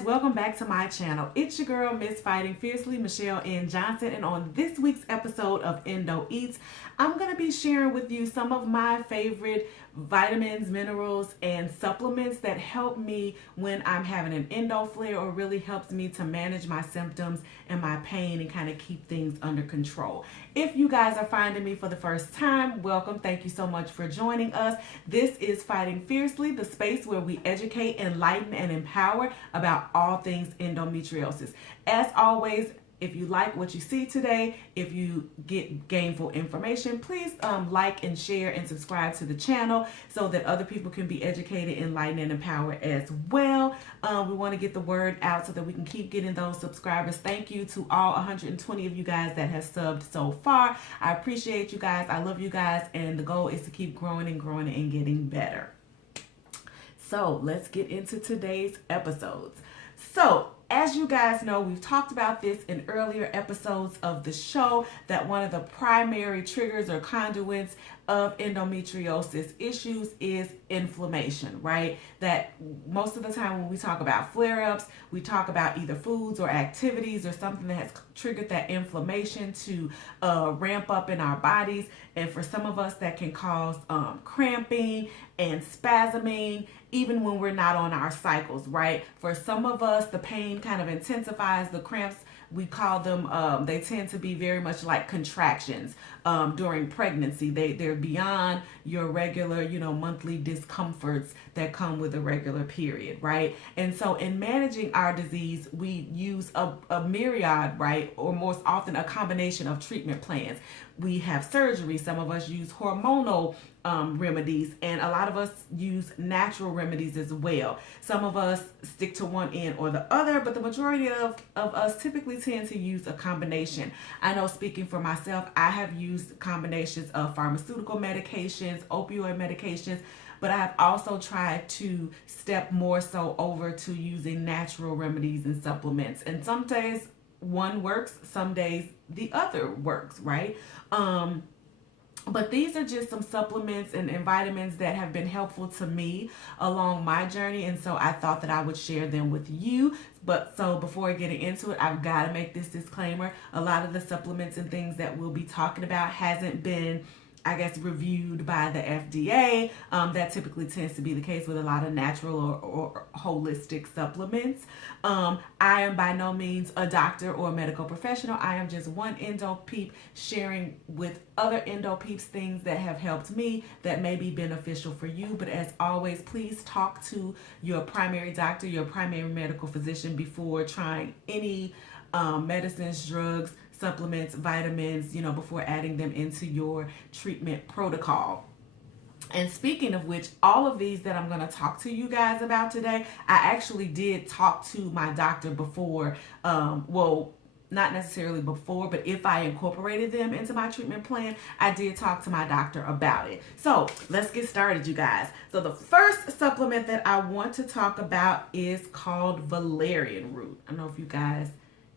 guys, welcome back to my channel. It's your girl, Miss Fighting Fiercely, Michelle N. Johnson, and on this week's episode of Endo Eats, I'm going to be sharing with you some of my favorite vitamins, minerals, and supplements that help me when I'm having an endo flare, or really helps me to manage my symptoms and my pain and kind of keep things under control. If you guys are finding me for the first time, welcome. Thank you so much for joining us. This is Fighting Fiercely, the space where we educate, enlighten, and empower about all things endometriosis. As always, if you like what you see today, if you get gainful information, please like and share and subscribe to the channel so that other people can be educated, enlightened, and empowered as well. We want to get the word out so that we can keep getting those subscribers. Thank you to all 120 of you guys that have subbed so far. I appreciate you guys. I love you guys. And the goal is to keep growing and growing and getting better. So let's get into today's episodes. So, as you guys know, we've talked about this in earlier episodes of the show, that one of the primary triggers or conduits of endometriosis issues is inflammation, right? That most of the time when we talk about flare-ups, we talk about either foods or activities or something that has triggered that inflammation to ramp up in our bodies. And for some of us, that can cause cramping and spasming, even when we're not on our cycles, right? For some of us, the pain kind of intensifies. The cramps, we call them, they tend to be very much like contractions during pregnancy. They're beyond your regular, monthly discomforts that come with a regular period, right? And so in managing our disease, we use a myriad, right? Or most often a combination of treatment plans. We have surgery. Some of us use hormonal remedies, and a lot of us use natural remedies as well. Some of us stick to one end or the other, but the majority of us typically tend to use a combination. I know, speaking for myself, I have used combinations of pharmaceutical medications, opioid medications, but I have also tried to step more so over to using natural remedies and supplements. And some days one works, some days the other works, right? But these are just some supplements and vitamins that have been helpful to me along my journey. And so I thought that I would share them with you. But so before getting into it, I've got to make this disclaimer. A lot of the supplements and things that we'll be talking about hasn't been, I guess, reviewed by the FDA. That typically tends to be the case with a lot of natural or holistic supplements. I am by no means a doctor or a medical professional. I am just one endo peep sharing with other endo peeps things that have helped me that may be beneficial for you. But as always, please talk to your primary doctor, your primary medical physician before trying any medicines, drugs, supplements, vitamins, before adding them into your treatment protocol. And speaking of which, all of these that I'm going to talk to you guys about today, I actually did talk to my doctor before, well, not necessarily before, but if I incorporated them into my treatment plan, I did talk to my doctor about it. So let's get started, you guys. So the first supplement that I want to talk about is called Valerian Root. I don't know if you guys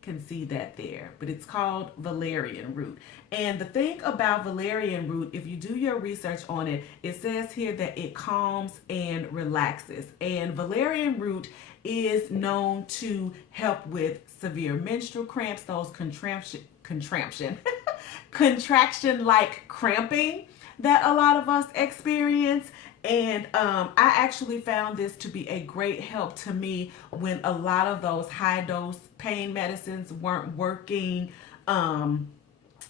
can see that there, but it's called Valerian Root. And the thing about Valerian Root, if you do your research on it, it says here that it calms and relaxes. And Valerian Root is known to help with severe menstrual cramps, those contraction-like cramping that a lot of us experience. And I actually found this to be a great help to me when a lot of those high dose pain medicines weren't working.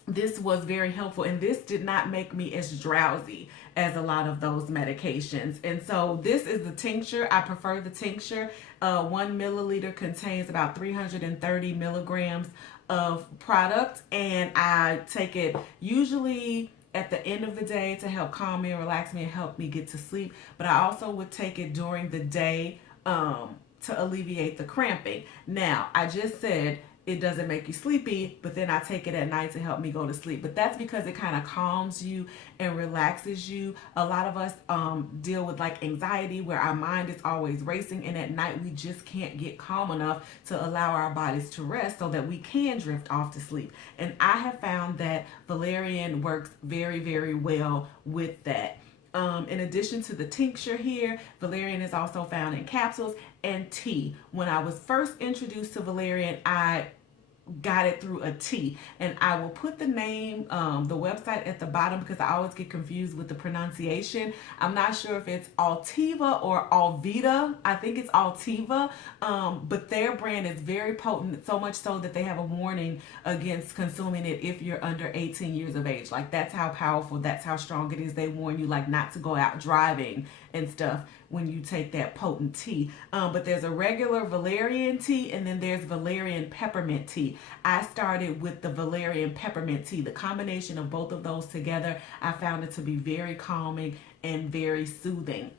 This was very helpful, and this did not make me as drowsy as a lot of those medications. And so this is the tincture. I prefer the tincture. 1 milliliter contains about 330 milligrams of product, and I take it usually at the end of the day to help calm me and relax me and help me get to sleep. But I also would take it during the day to alleviate the cramping. Now, I just said it doesn't make you sleepy, but then I take it at night to help me go to sleep. But that's because it kind of calms you and relaxes you. A lot of us deal with like anxiety, where our mind is always racing, and at night we just can't get calm enough to allow our bodies to rest so that we can drift off to sleep. And I have found that valerian works very, very well with that. In addition to the tincture here, valerian is also found in capsules and tea. When I was first introduced to valerian, I got it through a tea, and I will put the name, the website at the bottom, because I always get confused with the pronunciation. I'm not sure if it's Altiva or Alvita. I think it's Altiva, but their brand is very potent, so much so that they have a warning against consuming it if you're under 18 years of age. Like, that's how powerful, that's how strong it is. They warn you, like, not to go out driving and stuff when you take that potent tea. But there's a regular valerian tea, and then there's valerian peppermint tea. I started with the valerian peppermint tea. The combination of both of those together, I found it to be very calming and very soothing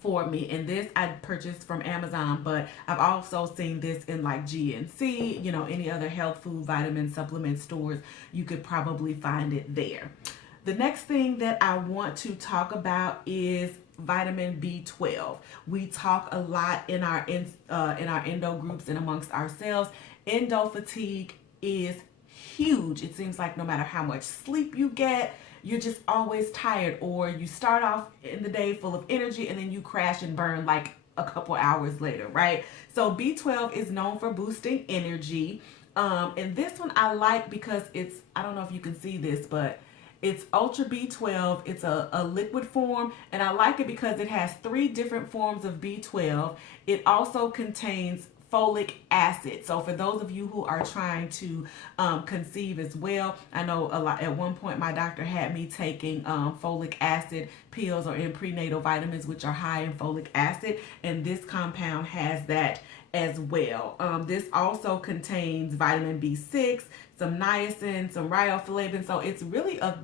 for me. And this I purchased from Amazon, but I've also seen this in like GNC, you know, any other health food, vitamin supplement stores. You could probably find it there. The next thing that I want to talk about is vitamin B12. We talk a lot in our endo groups and amongst ourselves. Endo fatigue is huge. It seems like no matter how much sleep you get, you're just always tired, or you start off in the day full of energy and then you crash and burn like a couple hours later, right? So B12 is known for boosting energy. And this one I like because it's, I don't know if you can see this, but it's Ultra B12. It's a liquid form, and I like it because it has 3 different forms of B12. It also contains folic acid. So for those of you who are trying to conceive as well, I know a lot, at one point my doctor had me taking folic acid pills or in prenatal vitamins, which are high in folic acid, and this compound has that as well. This also contains vitamin B6, some niacin, some riboflavin. So it's really a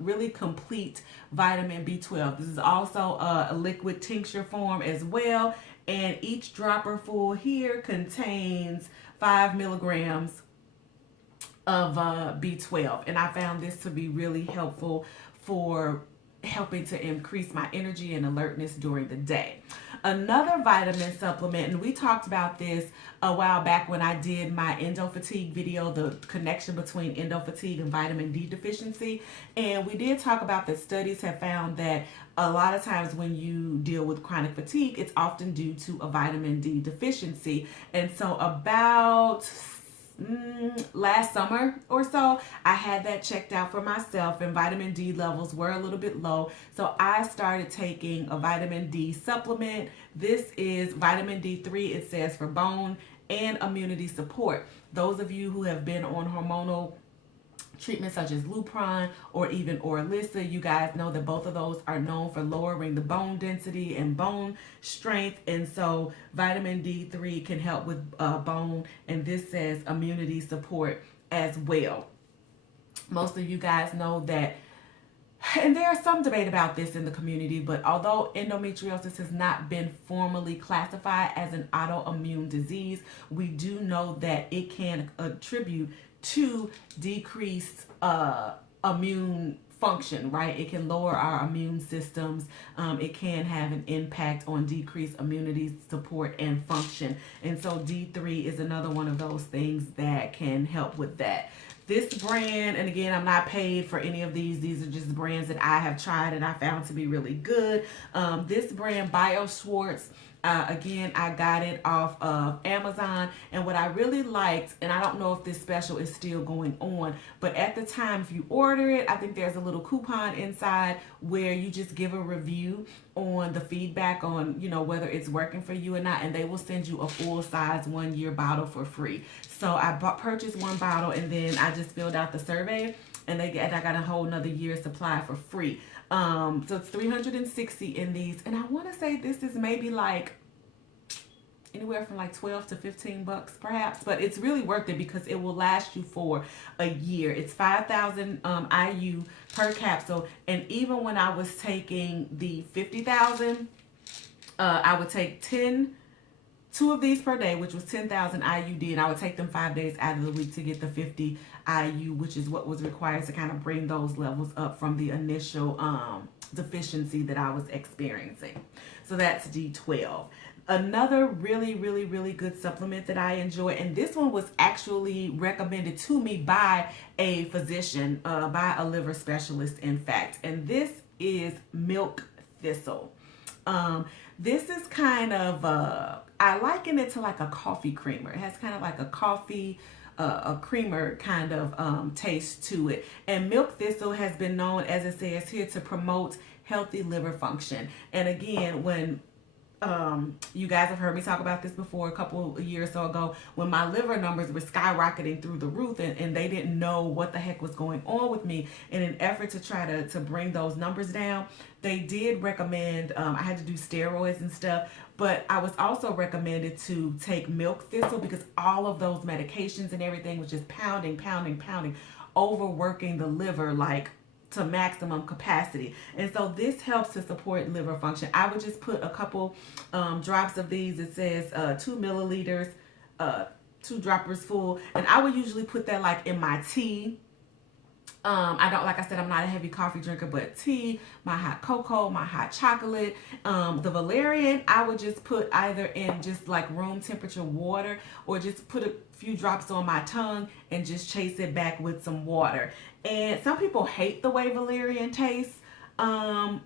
really complete vitamin B12. This is also a liquid tincture form as well. And each dropper full here contains 5 milligrams of B12. And I found this to be really helpful for helping to increase my energy and alertness during the day. Another vitamin supplement, and we talked about this a while back when I did my endo fatigue video, the connection between endo fatigue and vitamin D deficiency. And we did talk about that studies have found that a lot of times when you deal with chronic fatigue, it's often due to a vitamin D deficiency. And so about last summer or so, I had that checked out for myself, and vitamin D levels were a little bit low. So I started taking a vitamin D supplement. This is vitamin D3. It says for bone and immunity support. Those of you who have been on hormonal treatments such as Lupron or even Orilissa, you guys know that both of those are known for lowering the bone density and bone strength. And so vitamin D3 can help with bone, and this says immunity support as well. Most of you guys know that, and there's some debate about this in the community, but although endometriosis has not been formally classified as an autoimmune disease, we do know that it can attribute to decreased immune function, right? It can lower our immune systems. It can have an impact on decreased immunity support and function. And so D3 is another one of those things that can help with that. This brand, and again, I'm not paid for any of these. These are just brands that I have tried and I found to be really good. This brand, BioSchwartz, again, I got it off of Amazon, and what I really liked, and I don't know if this special is still going on, but at the time, if you order it, I think there's a little coupon inside where you just give a review on the feedback on, you know, whether it's working for you or not, and they will send you a full-size 1-year bottle for free. So I purchased 1 bottle, and then I just filled out the survey, and I got a whole another year supply for free. So it's 360 in these, and I want to say this is maybe like anywhere from like 12 to 15 bucks perhaps, but it's really worth it because it will last you for a year. It's 5,000 IU per capsule, and even when I was taking the 50,000, I would take 2 of these per day, which was 10,000 IUD, and I would take them 5 days out of the week to get the 50 IU, which is what was required to kind of bring those levels up from the initial deficiency that I was experiencing. So that's D12. Another really, really, really good supplement that I enjoy, and this one was actually recommended to me by a physician, by a liver specialist, in fact. And this is milk thistle. This is kind of, I liken it to like a coffee creamer. It has kind of like a coffee, a creamer kind of taste to it. And milk thistle has been known, as it says here, to promote healthy liver function. And again, when you guys have heard me talk about this before a couple of years or so ago, when my liver numbers were skyrocketing through the roof, and they didn't know what the heck was going on with me. In an effort to try to bring those numbers down, they did recommend, I had to do steroids and stuff, but I was also recommended to take milk thistle because all of those medications and everything was just pounding, overworking the liver like to maximum capacity. And so this helps to support liver function. I would just put a couple drops of these. It says 2 milliliters, 2 droppers full. And I would usually put that like in my tea. I don't, like I said, I'm not a heavy coffee drinker, but tea, my hot cocoa, my hot chocolate, the valerian, I would just put either in just like room temperature water or just put a few drops on my tongue and just chase it back with some water. And some people hate the way valerian tastes. I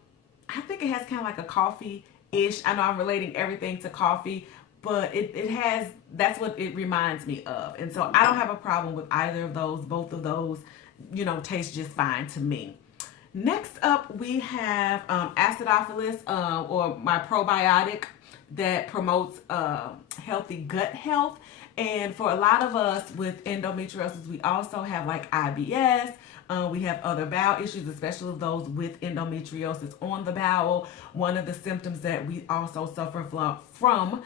think it has kind of like a coffee-ish. I know I'm relating everything to coffee, but it has, that's what it reminds me of. And so I don't have a problem with either of those. Both of those, you know, taste just fine to me. Next up, we have acidophilus, or my probiotic that promotes healthy gut health. And for a lot of us with endometriosis, we also have like IBS. We have other bowel issues, especially those with endometriosis on the bowel. One of the symptoms that we also suffer from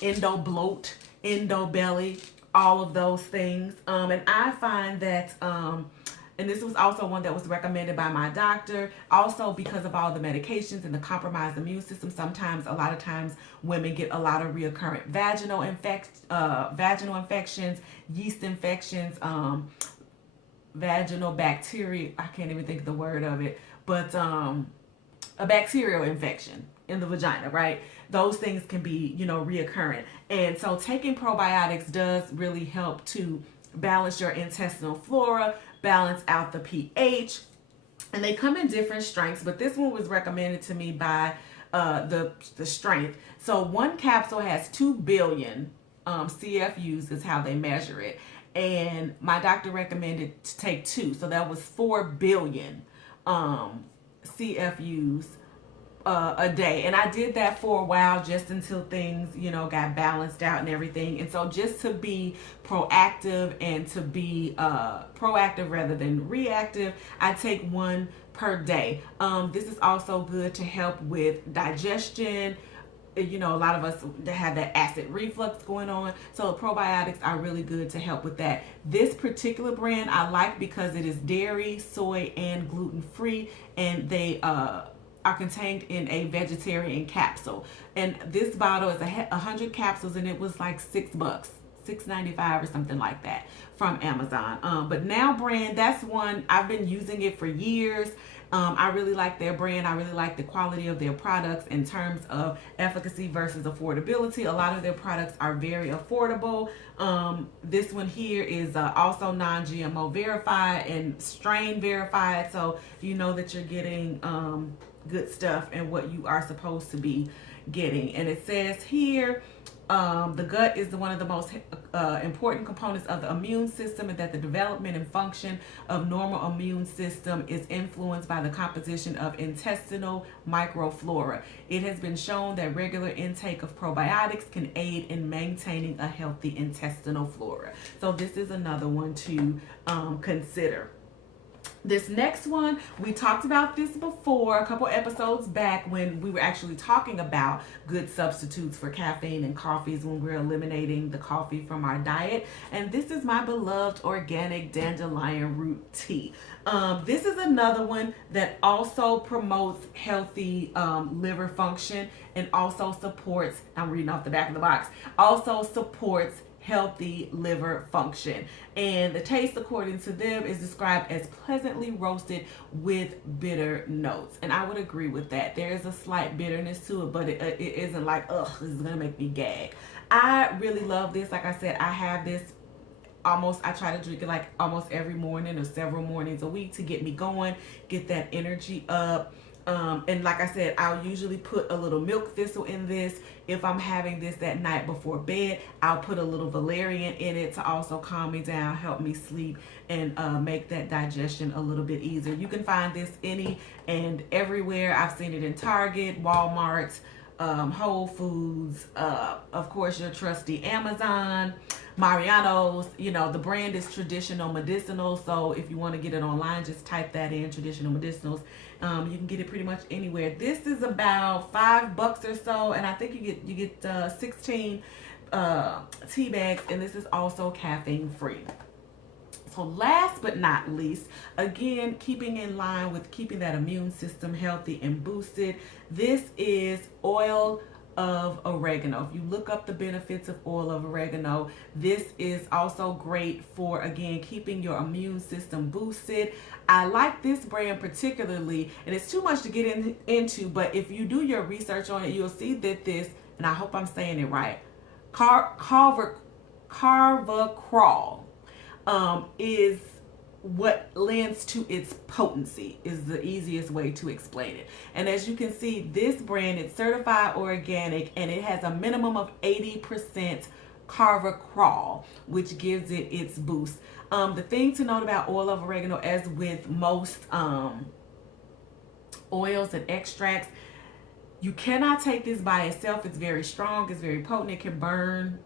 endo bloat, endo belly, all of those things. And I find that, and this was also one that was recommended by my doctor, also because of all the medications and the compromised immune system. Sometimes, a lot of times, women get a lot of recurrent vaginal infections, yeast infections, vaginal bacteria. I can't even think of the word of it, but a bacterial infection in the vagina, right? Those things can be, you know, reoccurring. And so taking probiotics does really help to balance your intestinal flora, balance out the pH. And they come in different strengths, but this one was recommended to me by the strength. So one capsule has 2 billion CFUs is how they measure it. And my doctor recommended to take 2. So that was 4 billion CFUs a day. And I did that for a while just until things, you know, got balanced out and everything. And so just to be proactive and to be proactive rather than reactive, I take 1 per day. This is also good to help with digestion. You know, a lot of us have that acid reflux going on. So probiotics are really good to help with that. This particular brand I like because it is dairy, soy, and gluten-free. And they are contained in a vegetarian capsule. And this bottle is 100 capsules, and it was like $6, $6.95 or something like that from Amazon. But Now brand, that's one I've been using it for years. I really like their brand. I really like the quality of their products in terms of efficacy versus affordability. A lot of their products are very affordable. This one here is also non-GMO verified and strain verified, so you know that you're getting good stuff and what you are supposed to be getting. And it says here, the gut is one of the most important components of the immune system, and that the development and function of normal immune system is influenced by the composition of intestinal microflora. It has been shown that regular intake of probiotics can aid in maintaining a healthy intestinal flora. So this is another one to consider. This next one, we talked about this before a couple episodes back when we were actually talking about good substitutes for caffeine and coffees when we're eliminating the coffee from our diet. And this is my beloved organic dandelion root tea. This is another one that also promotes healthy liver function and also supports, I'm reading off the back of the box, also supports healthy liver function. And the taste, according to them, is described as pleasantly roasted with bitter notes. And I would agree with that. There is a slight bitterness to it, but it isn't like, ugh, this is gonna make me gag. I really love this. Like I said, I have this I try to drink it like almost every morning or several mornings a week to get me going, get that energy up. And like I said, I'll usually put a little milk thistle in this. If I'm having this that night before bed, I'll put a little valerian in it to also calm me down, help me sleep, and make that digestion a little bit easier. You can find this any and everywhere. I've seen it in Target, Walmart, Whole Foods, of course your trusty Amazon, Mariano's. You know, the brand is Traditional Medicinals, so if you want to get it online, just type that in, Traditional Medicinals. You can get it pretty much anywhere. This is about $5 or so, and I think you get 16 tea bags, and this is also caffeine free. So last but not least, again, keeping in line with keeping that immune system healthy and boosted, this is oil of oregano. If you look up the benefits of oil of oregano, this is also great for, again, keeping your immune system boosted. I like this brand particularly, and it's too much to get into, but if you do your research on it, you'll see that this, and I hope I'm saying it right, Carvacrol is what lends to its potency, is the easiest way to explain it. And as you can see, this brand, it's certified organic, and it has a minimum of 80% Carvacrol, which gives it its boost. The thing to note about oil of oregano, as with most oils and extracts, you cannot take this by itself. It's very strong, it's very potent, it can burn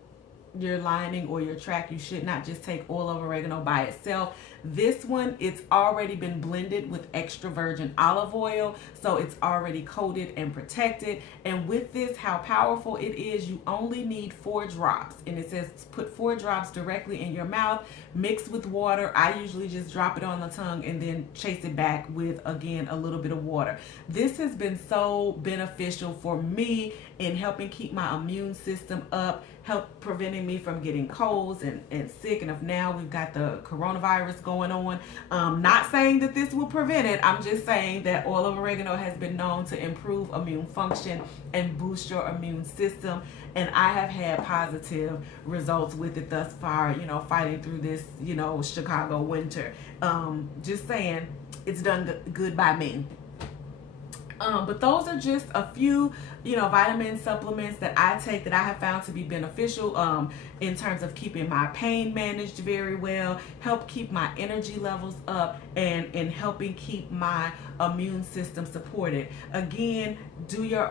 your lining or your tract. You should not just take oil of oregano by itself. This one, it's already been blended with extra virgin olive oil, so it's already coated and protected. And with this, how powerful it is, you only need 4 drops, and it says put 4 drops directly in your mouth, mix with water. I usually just drop it on the tongue and then chase it back with, again, a little bit of water. This has been so beneficial for me in helping keep my immune system up, help preventing me from getting colds and sick. And if now we've got the coronavirus going on, not saying that this will prevent it, I'm just saying that oil of oregano has been known to improve immune function and boost your immune system, and I have had positive results with it thus far, you know, fighting through this, you know, Chicago winter. Just saying, it's done good by me. But those are just a few, you know, vitamin supplements that I take that I have found to be beneficial in terms of keeping my pain managed very well, help keep my energy levels up, and in helping keep my immune system supported. Again, do your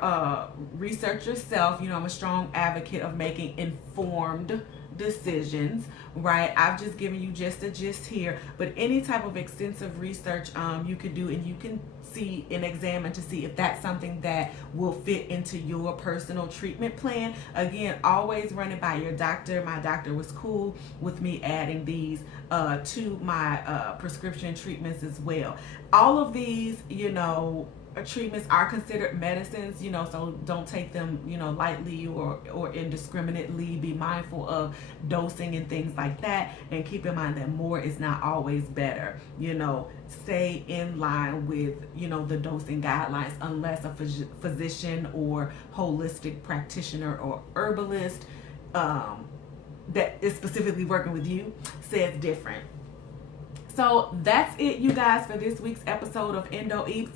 research yourself. You know, I'm a strong advocate of making informed decisions, right? I've just given you just a gist here, but any type of extensive research you could do, and you can see and examine to see if that's something that will fit into your personal treatment plan. Again, always run it by your doctor. My doctor was cool with me adding these to my prescription treatments as well. All of these, you know, treatments are considered medicines, you know, so don't take them, you know, lightly or indiscriminately. Be mindful of dosing and things like that, and keep in mind that more is not always better. You know, stay in line with, you know, the dosing guidelines, unless a physician or holistic practitioner or herbalist that is specifically working with you says different. So that's it, you guys, for this week's episode of Endo Eats.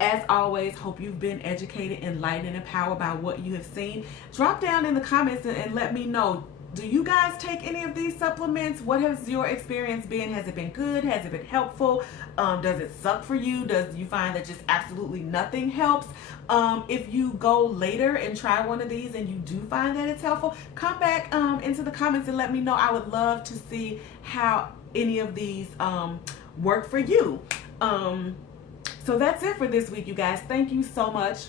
As always, hope you've been educated, enlightened, and empowered by what you have seen. Drop down in the comments and let me know, do you guys take any of these supplements? What has your experience been? Has it been good? Has it been helpful? Does it suck for you? Does you find that just absolutely nothing helps? If you go later and try one of these and you do find that it's helpful, come back into the comments and let me know. I would love to see how any of these work for you. So that's it for this week, you guys. Thank you so much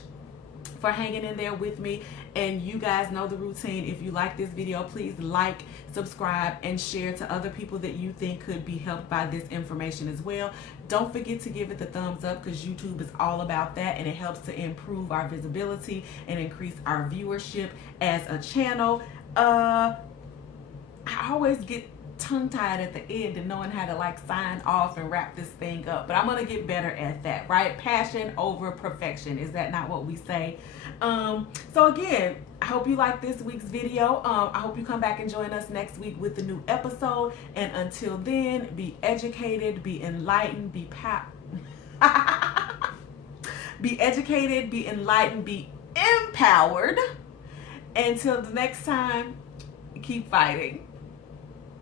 for hanging in there with me. And you guys know the routine. If you like this video, please like, subscribe, and share to other people that you think could be helped by this information as well. Don't forget to give it the thumbs up, because YouTube is all about that, and it helps to improve our visibility and increase our viewership as a channel. I always get tongue-tied at the end and knowing how to like sign off and wrap this thing up, but I'm gonna get better at that, right? Passion over perfection, is that not what we say? So again, I hope you like this week's video. I hope you come back and join us next week with the new episode, and until then, be educated, be enlightened, be Be educated, be enlightened, be empowered. Until the next time, keep fighting.